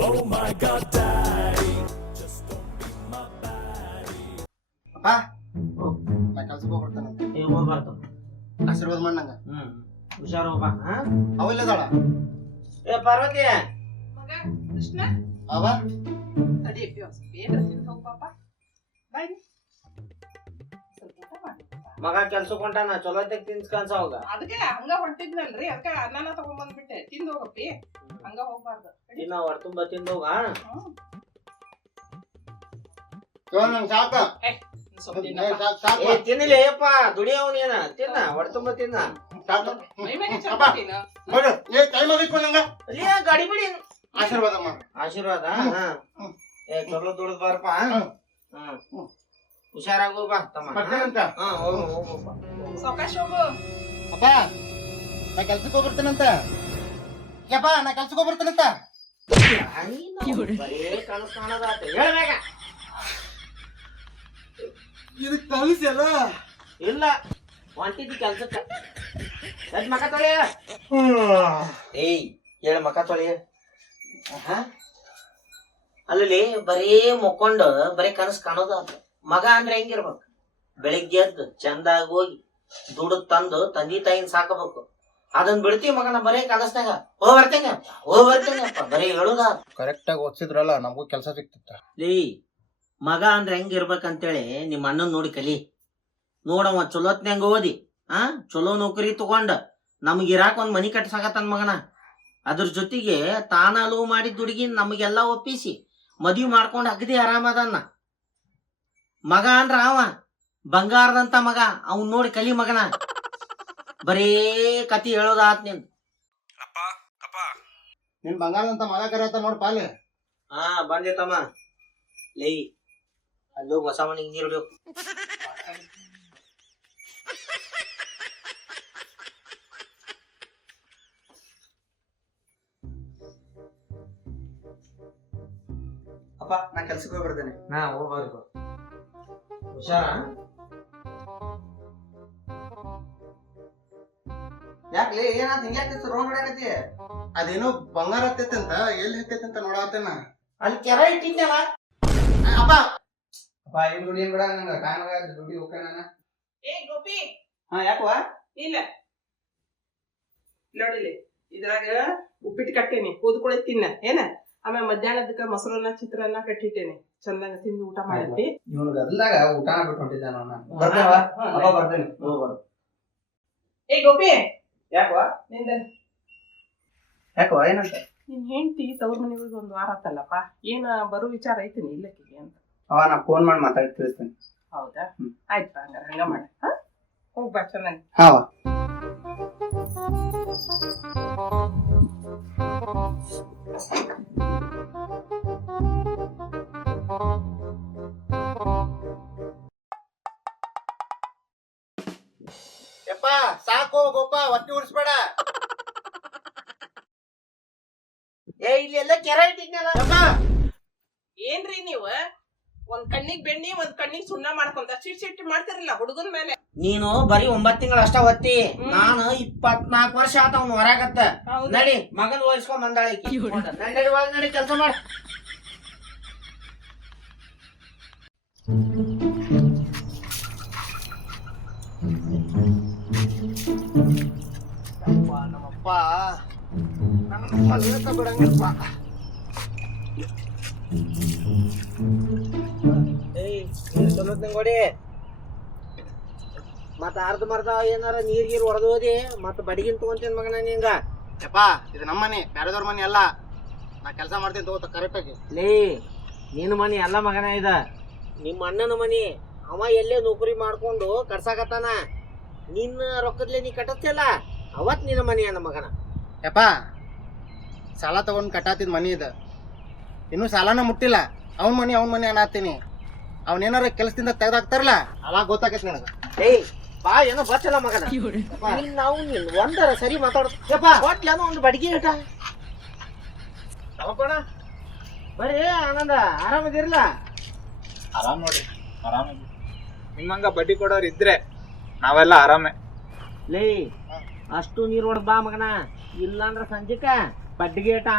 ಅಪ್ಪ ನಾ ಕೆಲ್ಸಕ್ಕೆ ಹೋಗ್ಬರ್ತಾನಂತ ಹೋಗ್ಬಾರ್ದು. ಆಶೀರ್ವಾದ ಮಾಡಂಗ ಹುಷಾರ್ ಹೋಗ್ಬಾ. ಅವಿಲ್ಲದಾಳ ಏ ಪಾರ್ವತಿ, ಮಗ ಕೃಷ್ಣ ಅವ ತಡಿ ಏನ್ರ ತಿಂದು ಹೋಗ್ಪಾಪ ಬಾಯ್ ಸ್ವಲ್ಪ ಊಟ ಮಾಡಿ ಮಗ ಕೆಲ್ಸಕ್ಕೆ ಹೊಂಟಾನ, ಚಲೋ ತಿನ್ಸ್ಕನ್ಸ ಹೋಗ. ಅದಕ್ಕೆ ಹಂಗ ಹೊಂಟಿದ್ನಲ್ರಿ ಅದಕ್ಕೆ ಅನ್ನನ ತಗೊಂಡ್ಬಂದ್ಬಿಟ್ಟೆ ತಿಂದು ಹೋಗಪ್ಪಿ ಹಂಗ ಹೋಗ್ಬಾರ್ದು ಇನ್ನ ಹೊರತುಂಬ ತಿಂದೋಗ. ನಂಗೆ ಸಾಕ ಸ್ವಲ್ಪ ಏ ತಿನ್ನಪ್ಪ. ತಿನ್ನಿಲ್ಲ ಯಪ್ಪ, ದುಡಿಯವನೇನ ತಿನ್ನ, ಹೊರತುಂಬ ತಿನ್ನ. ಸಾಕು ಮೈ ಮೇಲೆ ಚಪಾತಿನ ನೋಡು ಏ ಕೈ ಮಗಿತ್ತು ನಂಗ ಅಲ್ಲಿ ಗಾಡಿ ಬಿಡಿ. ಆಶೀರ್ವಾದ ಮಾಡ ಆಶೀರ್ವಾದ. ಏ ಚಲೋ ದುಡ್ದು ಬಾರಪ್ಪ. ಹುಷಾರಾಗು ಬಾ ತಮ್ಮ. ಬರ್ತೀನಂತ ಹೋಗು ಹೋಗಪ್ಪ. ಸಾವಕಾಶ ಹೋಗು. ಅಪ್ಪ ನಾ ಕೆಲ್ಸಕ್ಕೆ ಹೋಗ್ಬರ್ತೀನಂತ. ಯಪ್ಪ ನಾ ಕೆಲ್ಸಕ್ಕೆ ಹೋಗ್ಬರ್ತೀನಂತ. ಬರೇ ಕನಸು ಕಾಣೋದಾತ. ಹೇಳ್ಬೇಕ ಇದಕ್ಕೆ ಕಲಿಸಲ್ಲ ಇಲ್ಲ ಹೊಂಟಿದ್ದಿ ಕೆಲ್ಸಕ್ಕ. ಎದ್ ಮಕ ತೊಳಿ. ಏಯ್ ಹೇಳ ಮಕ ತೊಳಿ. ಅಲ್ಲಿ ಬರೀ ಮುಕ್ಕೊಂಡು ಬರೀ ಕನಸು ಕಾಣೋದಾತ. ಮಗ ಅಂದ್ರೆ ಹೆಂಗಿರ್ಬೇಕು? ಬೆಳಿಗ್ಗೆ ಎದ್ದು ಚಂದಾಗಿ ಹೋಗಿ ದುಡ್ಡು ತಂದು ತಂದಿ ತಾಯಿನ ಸಾಕಬೇಕು. ಅದನ್ನ ಬಿಡ್ತೀವಿ ಮಗನ ಬರೀ ಕನಸ್ನಾಗ ಹೋಗ್ ಬರ್ತೇನಪ್ಪ ಬರೀ ಹೇಳುದ. ಕರೆಕ್ಟ್ ಆಗಿ ಓದಿಸಿದ್ರಲ್ಲ ನಮಗೂ ಕೆಲಸ ಸಿಕ್ತಿತ್ತ. ಲೇ ಮಗ ಅಂದ್ರೆ ಹೆಂಗಿರ್ಬೇಕಂತೇಳಿ ನಿಮ್ಮ ಅಣ್ಣನ್ ನೋಡಿ ಕಲಿ. ನೋಡವ ಚಲೋತ್ನಂಗ ಓದಿ ಚಲೋ ನೌಕರಿ ತಗೊಂಡ ನಮ್ಗೆ ಇರಾಕ ಒಂದ್ ಮನಿ ಕಟ್ಸಾಕತ್ತನ್ ಮಗನ. ಅದ್ರ ಜೊತೆಗೆ ತಾನ ಅಲವು ಮಾಡಿದ ಹುಡುಗಿ ನಮಗೆಲ್ಲಾ ಒಪ್ಪಿಸಿ ಮದ್ವಿ ಮಾಡ್ಕೊಂಡು ಅಗದಿ ಆರಾಮದನ್ನ. ಮಗ ಅಂದ್ರ ಅವ ಬಂಗಾರದಂತ ಮಗ. ಅವ್ನ್ ನೋಡಿ ಕಲಿ ಮಗನ. ಬರೇ ಕತಿ ಹೇಳೋದಾತ್ ನಿನ್. ನಿನ್ ಬಂಗಾರದಂತ ಮಗ ಕರೆಯತ್ತ ನೋಡ್ ಪಾಲೆ. ಬಂದೆ ತಮ್ಮ. ಲೈ ಅಲ್ಲೋಗಿ ಹೊಸ ಮನಿಗೆ ನೀರು ಹೊಡಿಯೋ. ಅಪ್ಪ ನಾ ಕೆಲ್ಸಕ್ಕೆ ಹೋಗಿ ಬರ್ತೇನೆ. ಹೋಗ್ಬಾರ್ದು. ಹುಷಾರ. ಯಾಕ್ಲಿ ಏನಾಯ್ತು ಹಿಂಗ್ಯಾಕ ರೋಡ್ ಹೊಡ್ಯಾಕತ್ತಿ? ಅದೇನೋ ಬಂಗಾರ ಹತ್ತೈತಂತ ಎಲ್ಲಿ ಹತ್ತೈತಂತ ನೋಡಾತೇನ. ಅಲ್ಲಿ ಕೆರ ಇಟ್ಟಿದ್ನಲ್ಲ. ಅಪ್ಪ ಅಪ್ಪ ಏನ್ ದುಡಿ ಏನ್ ಬಿಡ ನಂಗ ಕಾಣಗ ದುಡಿ ಹೋಗ್ತಾನ. ಏ ಗೋಪಿ ಯಾಕವಾ ಇಲ್ಲ ನೋಡಿಲಿ ಇದ್ರಾಗ ಉಪ್ಪಿಟ್ಟು ಕಟ್ಟೇನಿ ಕೂದ್ಕೊಳೆ ತಿನ್ನ ಏನ. ಆಮೇಲೆ ಮಧ್ಯಾಹ್ನದಕ್ಕ ಮೊಸರನ್ನ ಚಿತ್ರಾನ್ನ ಕಟ್ಟಿಟ್ಟೇನಿ ಚಂದಂಗ ತಿಂದು ಊಟ ಮಾಡತ್ತಿ. ಇವನು ಗದಲಾಗ ಊಟನ ಬಿಟ್ಟು ಹೊಂಟಿದ್ದಾನ ಅವನ. ಬರ್ತೇವ ಅಪ್ಪ ಬರ್ತೇನೆ. ಏ ಗೋಪಿ ಯಾಕವಾ ನಿಂದ ಯಾಕವಾ ಏನಂತ? ನಿನ್ ಹೆಂಡತಿ ತವ್ರ ಮನೆಗೆ ಹೋಗಿ 1 ವಾರ ಆತಲ್ಲಪ್ಪ. ಏನ ಬರೋ ವಿಚಾರ ಐತಿನಿ ಇಲ್ಲಕ್ಕಿಗೆ ಅಂತ. ಅವ ನಾ ಫೋನ್ ಮಾಡಿ ಮಾತಾಡಿ ತಿಳಿಸ್ತೇನೆ. ಹೌದಾ ಆಯ್ತು ಹಂಗಾರ ಹಂಗ ಮಾಡ ಹೋಗ್ಬಾ ಚೆನ್ನಾಗಿ. ಹಾವ ಯಪ್ಪ ಸಾಕು ಗೋಪ ಒತ್ತಿ ಉಡ್ಸ್ಬೇಡ. ಏ ಇಲ್ಲಿ ಎಲ್ಲ ಕೆರ ಇಟ್ಟಿದ್ನಲ್ಲ. ಏನ್ರಿ ನೀವು ಒಂದ್ ಕಣ್ಣಿಗ್ ಬೆಣ್ಣಿ ಒಂದ್ ಕಣ್ಣಿಗ್ ಸುಣ್ಣ ಮಾಡ್ಕೊಂತ ಸಿಟ್ ಮಾಡ್ತಿರಲ್ಲ ಹುಡುಗನ್ ಮೇಲೆ. ನೀನು ಬರೀ 9 ತಿಂಗಳು ಅಷ್ಟ ಒತ್ತಿ. ನಾನು 24 ವರ್ಷ ಆತ ಅವ್ನು ಹೊರಾಗತ್ತ. ನಡಿ ಮಗನ್ ಓದಿಸ್ಕೊಂಡ್ ಬಂದಾಳೆ. ನಡಿ ಕೆಲಸ ಮಾಡ. ನಮ್ಮಪ್ಪ ನನ್ನ ಬಿಡಂಗಿಲ್ಪ. ನೋಡಿ ಮತ್ತ ಅರ್ಧ ಏನಾರ ನೀರ್ ಹೊಡೆದೋದಿ ಮತ್ತ ಬಡಿಗಿನ್ ತಗೊಂತೇನ್ ಮಗನ ನಿಂಗ. ಯಪ್ಪ ಇದು ನಮ್ಮ ಮನೆ ಬ್ಯಾರೆದವ್ರ ಮನೆ ಅಲ್ಲ. ನಾ ಕೆಲಸ ಮಾಡ್ತೀನಿ ತಗೋತ ಕರೆಕ್ಟ್ ಆಗಿ. ಲೇ ನಿನ್ನ ಮನಿ ಅಲ್ಲ ಮಗನ ಇದ ನಿಮ್ಮ ಅಣ್ಣನ ಮನಿ. ಅವ ಎಲ್ಲೇ ನೌಕರಿ ಮಾಡ್ಕೊಂಡು ಕಟ್ಸಾಕತ್ತಾನ. ನಿನ್ನ ರೊಕ್ಕದ್ಲೆ ನೀ ಕಟ್ಟತ್ತಿಲ್ಲ ಅವತ್ ನಿನ್ನ ಮನಿ ಅನ್ನ ಮಗನ. ಯಪ್ಪ ಸಾಲ ತಗೊಂಡ್ ಕಟ್ಟಾತಿದ್ ಮನಿ ಇದ. ಇನ್ನು ಸಾಲನ ಮುಟ್ಟಿಲ್ಲ. ಅವನ್ ಮನಿ ಅನ್ನತ್ತೀನಿ. ಅವನೇನಾರ ಕೆಲಸದಿಂದ ತೆಗ್ದಾಕ್ತಾರಲ್ಲ ಅವಾಗ ಗೊತ್ತಾಗೈತಿ ನನಗ. ಏಯ್ ಬಾ ಏನೋ ಬಚ್ಚಲ್ಲ ಮಗನ. ನಾವು ಒಂದರ ಸರಿ ಮಾತಾಡ್ತಪ್ಪ. ಹೊಟ್ಲೇನೋ ಒಂದು ಬಡಿಗೆ ಇಟ ತಗೋಣ. ಬರ್ರಿ ಆನಂದ ಆರಾಮದಿರ್ಲ? ಆರಾಮ್ ನೋಡ್ರಿ ಆರಾಮ. ನಿಮ್ಮಂಗ ಬಡ್ಡಿ ಕೊಡೋರು ಇದ್ರೆ ನಾವೆಲ್ಲ ಆರಾಮೆ. ಲೇ ಅಷ್ಟು ನೀರ್ ಹೊಡೆದ್ ಬಾ ಮಗನ. ಇಲ್ಲಾಂದ್ರ ಸಂಜಿಕ ಬಡ್ಡಿಗೆ ಇಟ.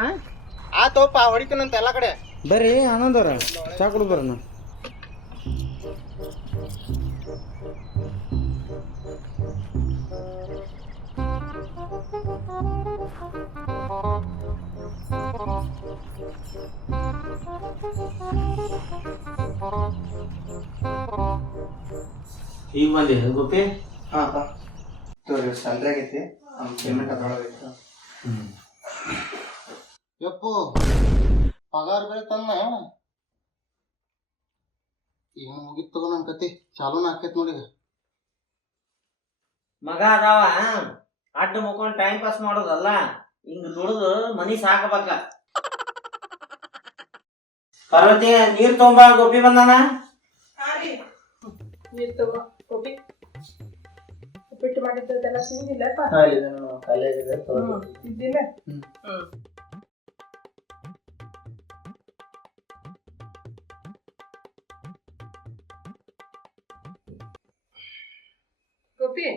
ಆತೋಪ ಹೊಡಿತೀನಂತ ಎಲ್ಲಾ ಕಡೆ. ಬರ್ರಿ ಆನಂದವ್ರ ಚಾ ಕುಡಿದು ಬರೋಣ. ಈಗ ಬಂದೆ ಗೋಪಿ. ಹಾ ತೋರಿ ಸ್ಯಾಲ್ರಿ ಆಗೈತಿ, ಪೇಮೆಂಟ್ ಅದ್ರೊಳಗೈತಿ. ಯಪ್ಪು ಪಗಾರ ಬೇರೆ ತಂದ ಏನು ಮುಗಿತ್ ತಗೋ ನನ್ ಕತಿ. ಚಾಲೂನ ಆಕೈತ್ ನೋಡಿ. ಮಗ ಅದಾವ ಅಡ್ಡ ಮುಕ್ಕೊಂಡ್ ಟೈಮ್ ಪಾಸ್ ಮಾಡೋದಲ್ಲ, ಹಿಂಗ್ ದುಡ್ದು ಮನಿ ಸಾಕಬೇಕ. ಪಾರ್ವತಿ ನೀರ್ ತೊಂಬ, ಗೋಪಿ ಬಂದಾನ. ನೀರ್ ತಗೋ ಗೋಪಿ. ಉಪ್ಪಿಟ್ಟು ಮಾಡಿದ್ದೆಲ್ಲ ತಿಂದಿಲ್ಲಪ್ಪ? ಇದ್ದಿಲ್ಲ. ಗೋಪಿ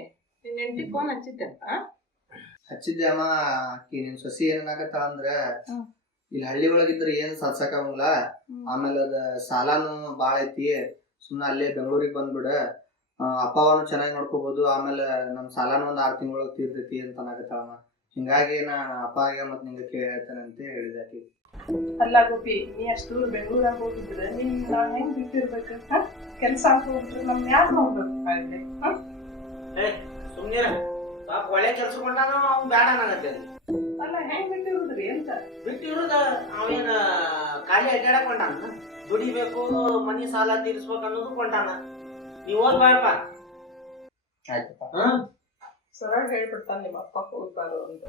ನಿನ್ ಹೆಂಡತಿ ಫೋನ್ ಹಚ್ಚಿದ್ದಂತ? ಹಚ್ಚಿದ್ದೆ ಅಮ್ಮ. ಆಕಿ ನಿನ್ ಸೊಸಿ ಏನಾಗತ್ತಾಳ ಅಂದ್ರ ಇಲ್ಲಿ ಹಳ್ಳಿ ಒಳಗಿದ್ರ ಏನ್ ಸಾಧ್ಸಕ್ಕಾಗಂಗಿಲ್ಲ. ಆಮೇಲೆ ಅದ ಸಾಲಾನು ಬಾಳ ಐತಿ, ಸುಮ್ನ ಅಲ್ಲೇ ಬೆಂಗಳೂರಿಗೆ ಬಂದ್ಬಿಡ, ಅಪ್ಪವನು ಚೆನ್ನಾಗಿ ನೋಡ್ಕೋಬಹುದು, ಆಮೇಲೆ ನಮ್ ಸಾಲಾನು ಒಂದ್ 6 ತಿಂಗಳೊಳಗ ತೀರ್ತೈತಿ ಅಂತ ಅನ್ನಕತ್ತಾಳಮ್ಮ. ಹಿಂಗಾಗಿ ನಾ ಅಪ್ಪಗೆ ಮತ್ ನಿಂಗ ಕೇಳಿ ಹೇಳ್ತೇನೆ ಅಂತ ಹೇಳಿದೆ ಆಕಿ. ಅಲ್ಲ ಗೋಪಿ, ನೀ ಅಷ್ಟು ಬೆಂಗಳೂರಾಗ ಹೋಗಿದ್ರೆ ನೀನ್ ನಾವ್ ಹೆಂಗ್ ಬಿಟ್ಟಿರ್ಬೇಕು? ಕೆಲ್ಸ ಅಂತ ಹೋಗಿದ್ರೆ ನಮ್ ಯಾರು ನೋಡ್ಬೇಕು? ಸುಮ್ನಿರ, ಒಳ್ಳೆ ಕೆಲ್ಸ ಕೊಂಡಾನ ಅವ್ನ್ ಬ್ಯಾಡ ಅನ್ನತ್ತೆ. ಅಲ್ಲ ಹೆಂಗ್ ಬಿಟ್ಟಿರುದ್ರಿ ಅಂತ? ಬಿಟ್ಟಿರುದ ಅವೇನ ಖಾಲಿ ಅಡ್ಡಾಡಕ್ ಕೊಂಡಾನ, ದುಡಿಬೇಕು, ಮನಿ ಸಾಲ ತೀರಿಸ್ಬೇಕು ಅನ್ನೋದು ಕೊಂಡಾನ. ನೀವ್ ಹೋಗ್ಬಾರಪ್ಪ. ಆಯ್ತಪ್ಪ. ಸರಳ ಹೇಳ್ಬಿಡ್ತಾನ ನಿಮ್ಮ ಅಪ್ಪ ಹೋಗ್ಬಾರು ಅಂತ.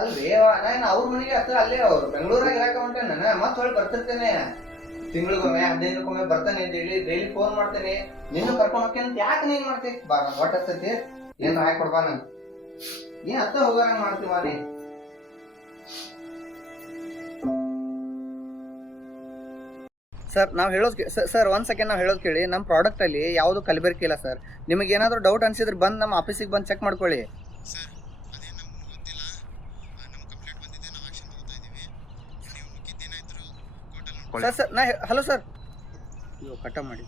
ಅಲ್ರಿ ನಾನು ಅವ್ರ ಮನೆಗೆ ಹತ್ರ ಅಲ್ಲೇ ಅವ್ರು ಬೆಂಗಳೂರಾಗ ಇರಾಕ ಹೊಂಟೇನೆ. ನಾನು ಮತ್ ಹೊಳ್ಳಿ ಬರ್ತಿರ್ತೇನೆ, ತಿಂಗಳಿಗೊಮ್ಮೆ 15 ದಿನಕ್ಕೊಮ್ಮೆ ಬರ್ತಾನೆ. ಡೈಲಿ ಫೋನ್ ಮಾಡ್ತೇನೆ, ನಿನ್ನ ಕರ್ಕೊಂಡ್ ಹೋಗ್ತೇನೆ ಅಂತ. ಯಾಕೆ ನೀನ್ ಮಾಡ್ತಿ? ಬಾ ನನ್ ಹೊಟ್ಟೆ ಹತ್ತೈತಿ, ಏನ್ ಹಾಕಿ ಕೊಡ್ಬಾ ನನ್. ಏನ್ ಹತ್ತ ಹೋಗಾರಂಗ್ ಮಾಡ್ತೀವ ನೀ. ಸರ್ ನಾವು ಹೇಳೋದು ಸರ್ ಒಂದು ಸೆಕೆಂಡ್ ನಾವು ಹೇಳೋದು ಕೇಳಿ. ನಮ್ಮ ಪ್ರಾಡಕ್ಟಲ್ಲಿ ಯಾವುದು ಕಲಬೆರಕೆ ಇಲ್ಲ ಸರ್. ನಿಮಗೆ ಏನಾದರೂ ಡೌಟ್ ಅನಿಸಿದ್ರೆ ಬಂದು ನಮ್ಮ ಆಫೀಸಿಗೆ ಬಂದು ಚೆಕ್ ಮಾಡ್ಕೊಳ್ಳಿ. ಸರ್ ನಾ ಹಲೋ ಸರ್, ಇವು ಕಟ ಮಾಡಿ.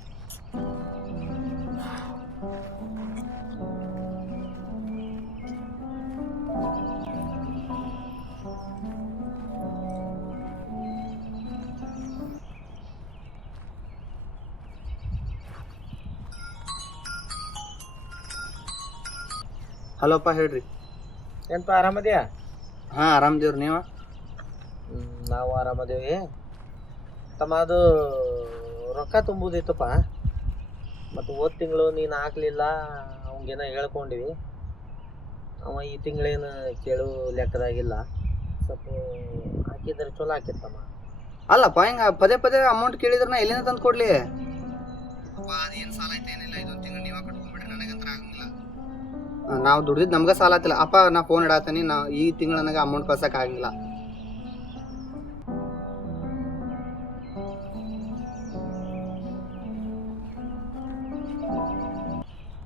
ಹಲೋಪ್ಪ ಹೇಳ್ರಿ. ಎಂತ ಆರಾಮದ್ಯಾ? ಹಾಂ ಆರಾಮದೇವ್ರಿ, ನೀವು? ನಾವು ಆರಾಮದೇವಿ ತಮ್ಮ. ಅದು ರೊಕ್ಕ ತುಂಬುದಿತ್ತಪ್ಪ, ಮತ್ತು ಹೋದ ತಿಂಗಳು ನೀನು ಹಾಕ್ಲಿಲ್ಲ, ಅವಂಗೇನೋ ಹೇಳ್ಕೊಂಡಿವಿ. ಅವ ಈ ತಿಂಗಳೇನು ಕೇಳು ಲೆಕ್ಕದಾಗಿಲ್ಲ. ಸ್ವಲ್ಪ ಹಾಕಿದ್ರೆ ಚಲೋ ಹಾಕಿತ್ತಮ್ಮ. ಅಲ್ಲಪ್ಪ ಹಿಂಗೆ ಪದೇ ಪದೇ ಅಮೌಂಟ್ ಕೇಳಿದ್ರೆ ನಾ ಎಲ್ಲಿಂದ ತಂದು ಕೊಡ್ಲಿ? ನಾವು ದುಡ್ದಿದ್ದು ನಮ್ಗೆ ಸಾಲ ಆತಿಲ್ಲ ಅಪ್ಪ. ನಾ ಫೋನ್ ಇಡಾತೀನಿ, ನಾ ಈ ತಿಂಗಳು ನನಗೆ ಅಮೌಂಟ್ ಕಳ್ಸಕ್ಕೆ ಆಗಿಲ್ಲ.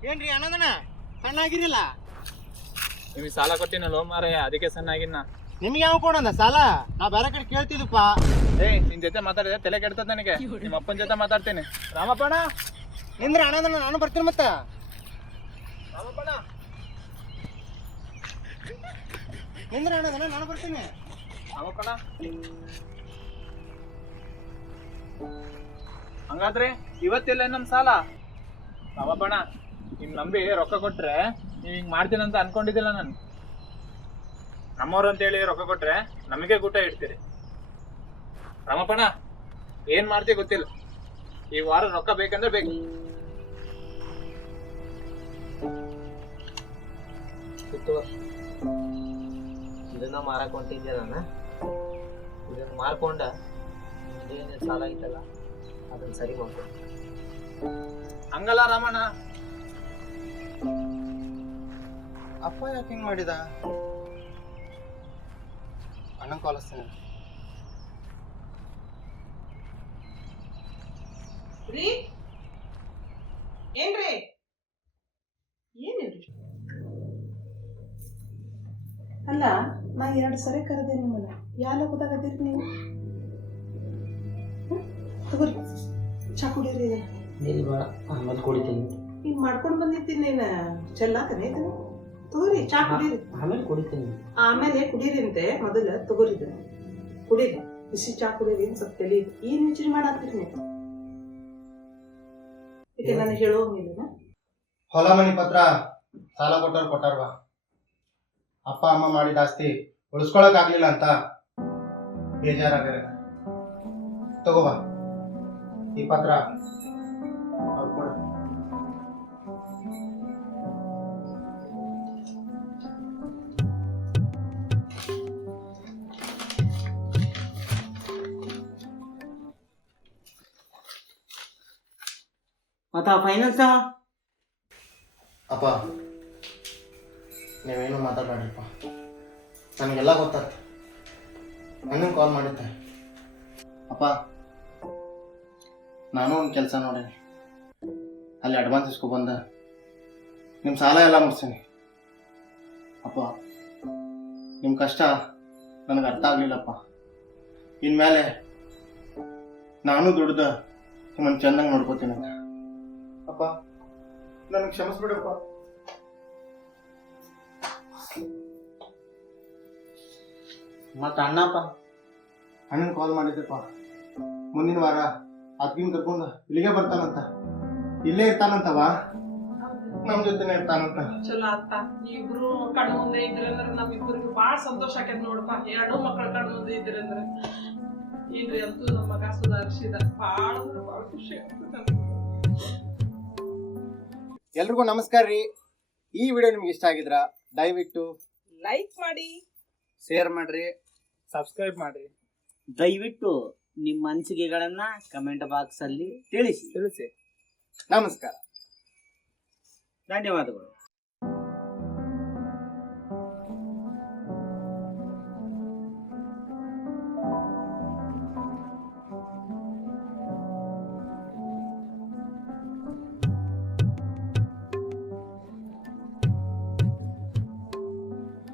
ಏನ್ರಿ ಅಣ್ಣದಣ್ಣ ಸಣ್ಣಾಗಿರಿಲ್ಲ? ನಿಮಗೆ ಸಾಲ ಕೊಟ್ಟಿನಲ್ಲ ಮಾರಾಯ, ಅದಕ್ಕೆ ಸಣ್ಣಾಗಿನ್ನ. ನಿಮ್ಗೆ ಯಾವ ಕೊಡಂದ ಸಾಲ? ನಾ ಬೇರೆ ಕಡೆ ಕೇಳ್ತಿದ್ದಪ್ಪ. ನಿನ್ ಜೊತೆ ಮಾತಾಡಿದ್ರೆ ತಲೆ ಕೆಡ್ತದ ನನಗೆ. ನಿಮ್ಮ ಅಪ್ಪನ ಜೊತೆ ಮಾತಾಡ್ತೇನೆ. ರಾಮಪ್ಪಣ್ಣ ನಿಂದ್ರೆ ಅಣ್ಣದಣ್ಣ, ನಾನು ಬರ್ತೀನಿ. ಮತ್ತ ರಾಮಪ್ಪಣ್ಣ ನಿಂದ್ರೆ ಅಣ್ಣದಣ್ಣ, ನಾನು ಬರ್ತೀನಿ. ರಾಮಪ್ಪಣ್ಣ ಹಂಗಾದ್ರೆ ಇವತ್ತಿಲ್ಲ ನಮ್ ಸಾಲ. ರಾಮಪ್ಪಣ್ಣ ನಿಮ್ ನಂಬಿ ರೊಕ್ಕ ಕೊಟ್ರೆ ನೀವ್ ಹಿಂಗ್ ಮಾಡ್ತೀನಂತ ಅನ್ಕೊಂಡಿದ್ದಿಲ್ಲ ನಾನು. ನಮ್ಮವ್ರು ಅಂತೇಳಿ ರೊಕ್ಕ ಕೊಟ್ರೆ ನಮಗೆ ಊಟ ಇಡ್ತೀರಿ. ರಾಮಪ್ಪಣ್ಣ ಏನ್ ಮಾಡ್ತೀವಿ ಗೊತ್ತಿಲ್ಲ, ಈ ವಾರ ರೊಕ್ಕ ಬೇಕಂದ್ರೆ ಬೇಕು. ಇದನ್ನ ಮಾರಕ್ ಹೊಂಟಿದ್ದೆ ನಾನು. ಇದನ್ನ ಮಾರ್ಕೊಂಡ ಏನೇ ಸಾಲ ಐತಲ್ಲ ಅದನ್ನ ಸರಿ ಮಾಡ್ಕೊಂಡು. ಹಂಗಲ್ಲ ರಾಮಣ್ಣ, ಅಪ್ಪ ಯಾಕೆ ಹಿಂಗೆ ಮಾಡಿದ? ಅಣ್ಣ ಕಾಲಿಸ್ತೀನಿ. ಏನ್ರಿ ಏನಿಲ್ರಿ? ಅಲ್ಲ ನಾ ಎರಡು ಸರಿ ಕರೆದೆ ನಿಮ್ಮನ್ನ ಯಾವ ಲೋಕದಾಗದಿರಿ ನೀವು ತಗೋರಿ ಚಾ ಕುಡೀರಿ ಆಮೇಲೆ ಕುಡಿತೀನಿ ಈಗ ಮಾಡ್ಕೊಂಡು ಬಂದಿದ್ದೀನಿ ನೀನು ಚೆಲ್ಲಾಕನೇ ಇದನ್ನ ತಗೋರಿ ಚಾ ಕುಡೀರಿ ಆಮೇಲೆ ಕುಡಿತೀನಿ ಆಮೇಲೆ ಕುಡೀರಿ ಅಂತೆ ಮೊದಲು ತಗೋರಿ ಇದನ್ನ ಕುಡೀರಿ ಬಿಸಿ ಚಾ ಕುಡೀರಿ ಸ್ವಲ್ಪ ತಲೆ ಏನ್ ವಿಚಾರ ಮಾಡತ್ತೀರಿ ನೀವು ಈಗ ನನಗೆ ಹೇಳೋಂಗಿಲ್ಲ ಹೊಲ ಮನಿ ಪತ್ರ ಸಾಲ ಕೊಟ್ಟವ್ರು ಕೊಟ್ಟಾರ್ವಾ ಅಪ್ಪ ಅಮ್ಮ ಮಾಡಿದ ಆಸ್ತಿ ಉಳಿಸ್ಕೊಳಕ್ ಆಗ್ಲಿಲ್ಲ ಅಂತ ಬೇಜಾರಾಗ್ಯಾರ ತಗೋಬಾ ಈ ಪತ್ರ ಅವ್ರು ಕೊಡು ಮತ್ತ ಫೈನಾನ್ಸ್ ಅಪ್ಪ ನೀವೇನು ಮಾತಾಡ್ಬೇಡ್ರಿಪ್ಪ ನನಗೆಲ್ಲ ಗೊತ್ತಾಯ್ತು ನನಗೆ ಕಾಲ್ ಮಾಡಿದ್ದೆ ಅಪ್ಪ ನಾನು ಒಂದು ಕೆಲಸ ನೋಡೀನಿ ಅಲ್ಲಿ ಅಡ್ವಾನ್ಸ್ ಇಸ್ಕೊಬಂದ ನಿಮ್ಮ ಸಾಲ ಎಲ್ಲ ಮುಗಿಸೀನಿ ಅಪ್ಪ ನಿಮ್ಮ ಕಷ್ಟ ನನಗೆ ಅರ್ಥ ಆಗಲಿಲ್ಲಪ್ಪ ಇನ್ಮೇಲೆ ನಾನು ದುಡ್ದು ನಿಮ್ಮನ್ನು ಚೆಂದಂಗೆ ನೋಡ್ಕೋತೀನಿ ಅಪ್ಪ ನನಗೆ ಕ್ಷಮಿಸ್ಬಿಡಪ್ಪ ಮತ್ತ ಅಣ್ಣಪ್ಪ ಅಣ್ಣನ ಕಾಲ್ ಮಾಡಿದ್ದೆಪ್ಪ ಮುಂದಿನ ವಾರ ಅದ್ಕಿನ್ ಕರ್ಕೊಂಡು ಇಲ್ಲಿಗೆ ಬರ್ತಾನಂತ ಇಲ್ಲೇ ಇರ್ತಾನಂತವ ನಮ್ ಜೊತೆನೆ ಇರ್ತಾನಂತ ಚಲೋ ಆತ ಇಬ್ರು ಕಣ್ಣು ಮುಂದೆ ಇದ್ರಂದ್ರ ನಮ್ಮಿಬ್ಬರಿಗೂ ಬಾಳ ಸಂತೋಷ ಆಕೈತಿ ನೋಡಪ್ಪ ಎರಡು ಮಕ್ಕಳ ಕಣ್ಣು ಮುಂದೆ ಇದ್ರಂದ್ರ ಏನ್ರಿ ಅಂತೂ ನಮ್ಮ ಮಗ ಸುಧಾರಿಸಿದ ಬಾಳ ಅಂದ್ರ ಬಾಳ ಖುಷಿ ಆಗ್ತದ ಎಲ್ರಿಗೂ ನಮಸ್ಕಾರ ರೀ. ಈ ವಿಡಿಯೋ ನಿಮ್ಗೆ ಇಷ್ಟ ಆಗಿದ್ರ ದಯವಿಟ್ಟು ಲೈಕ್ ಮಾಡಿ ಶೇರ್ ಮಾಡ್ರಿ ಸಬ್ಸ್ಕ್ರೈಬ್ ಮಾಡ್ರಿ ದಯವಿಟ್ಟು ನಿಮ್ಮ ಅನಿಸಿಕೆಗಳನ್ನ ಕಮೆಂಟ್ ಬಾಕ್ಸ್ ಅಲ್ಲಿ ತಿಳಿಸಿ ತಿಳಿಸಿ ನಮಸ್ಕಾರ. ಧನ್ಯವಾದಗಳು.